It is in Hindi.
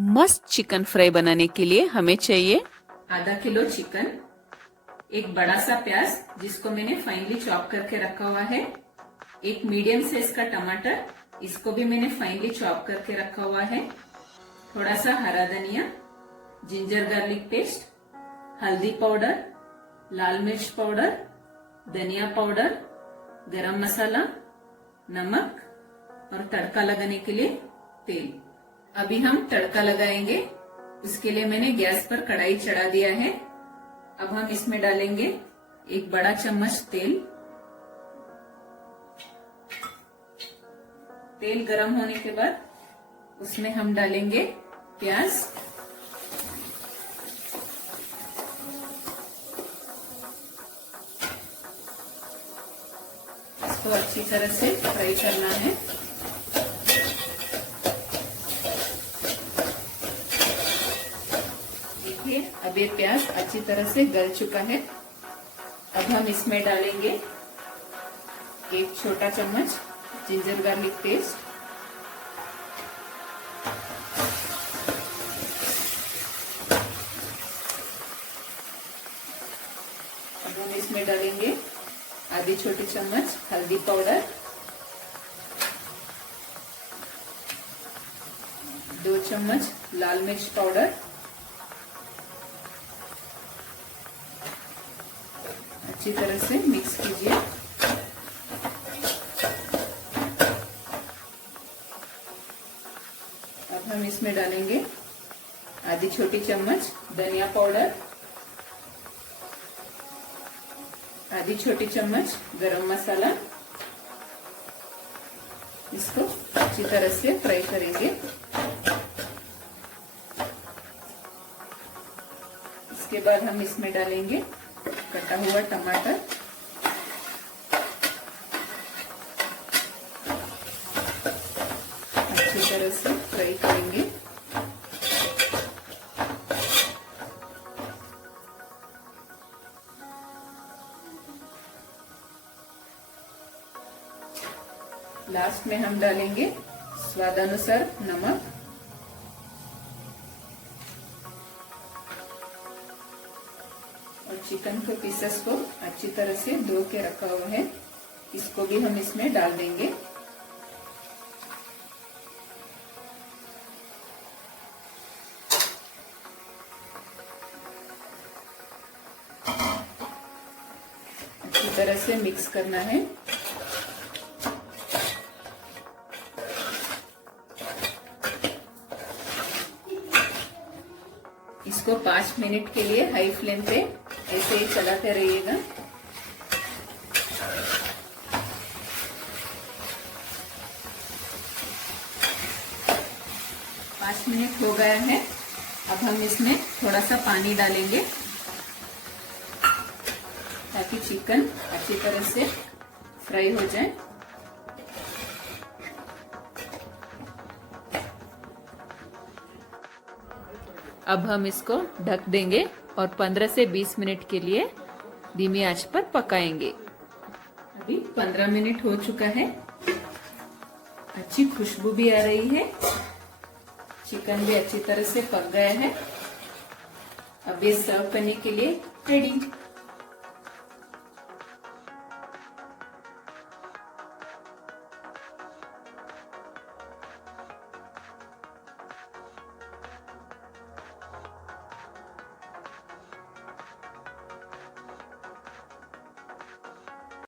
मस्त चिकन फ्राई बनाने के लिए हमें चाहिए आधा किलो चिकन, एक बड़ा सा प्याज जिसको मैंने फाइनली चॉप करके रखा हुआ है, एक मीडियम साइज का टमाटर, इसको भी मैंने फाइनली चॉप करके रखा हुआ है, थोड़ा सा हरा धनिया, जिंजर गार्लिक पेस्ट, हल्दी पाउडर, लाल मिर्च पाउडर, धनिया पाउडर, गरम मसाला, नमक और तड़का लगाने के लिए तेल। अभी हम तड़का लगाएंगे। उसके लिए मैंने गैस पर कढ़ाई चढ़ा दिया है। अब हम इसमें डालेंगे एक बड़ा चम्मच तेल। तेल गरम होने के बाद उसमें हम डालेंगे प्याज, इसको अच्छी तरह से फ्राई करना है। देखिए अब ये प्याज अच्छी तरह से गल चुका है। अब हम इसमें डालेंगे एक छोटा चम्मच जिंजर गार्लिक पेस्ट, अब हम इसमें डालेंगे आधी छोटी चम्मच हल्दी पाउडर, 2 चम्मच लाल मिर्च पाउडर, अच्छी तरह से मिक्स कीजिए। अब हम इसमें डालेंगे आधी छोटी चम्मच धनिया पाउडर, आधी छोटी चम्मच गरम मसाला, इसको अच्छी तरह से फ्राई करेंगे। इसके बाद हम इसमें डालेंगे कटा हुआ टमाटर, अच्छी तरह से फ्राई करेंगे। लास्ट में हम डालेंगे स्वादानुसार नमक, और चिकन के पीसेस को अच्छी तरह से धो के रखा हुआ है, इसको भी हम इसमें डाल देंगे। अच्छी तरह से मिक्स करना है। इसको 5 मिनट के लिए हाई फ्लेम पे ऐसे ही चलाते रहिएगा। पाँच मिनट हो गया है। अब हम इसमें थोड़ा सा पानी डालेंगे ताकि चिकन अच्छी तरह से फ्राई हो जाए। अब हम इसको ढक देंगे और 15 से 20 मिनट के लिए धीमी आंच पर पकाएंगे। अभी 15 मिनट हो चुका है, अच्छी खुशबू भी आ रही है, चिकन भी अच्छी तरह से पक गया है। अब ये सर्व करने के लिए रेडी।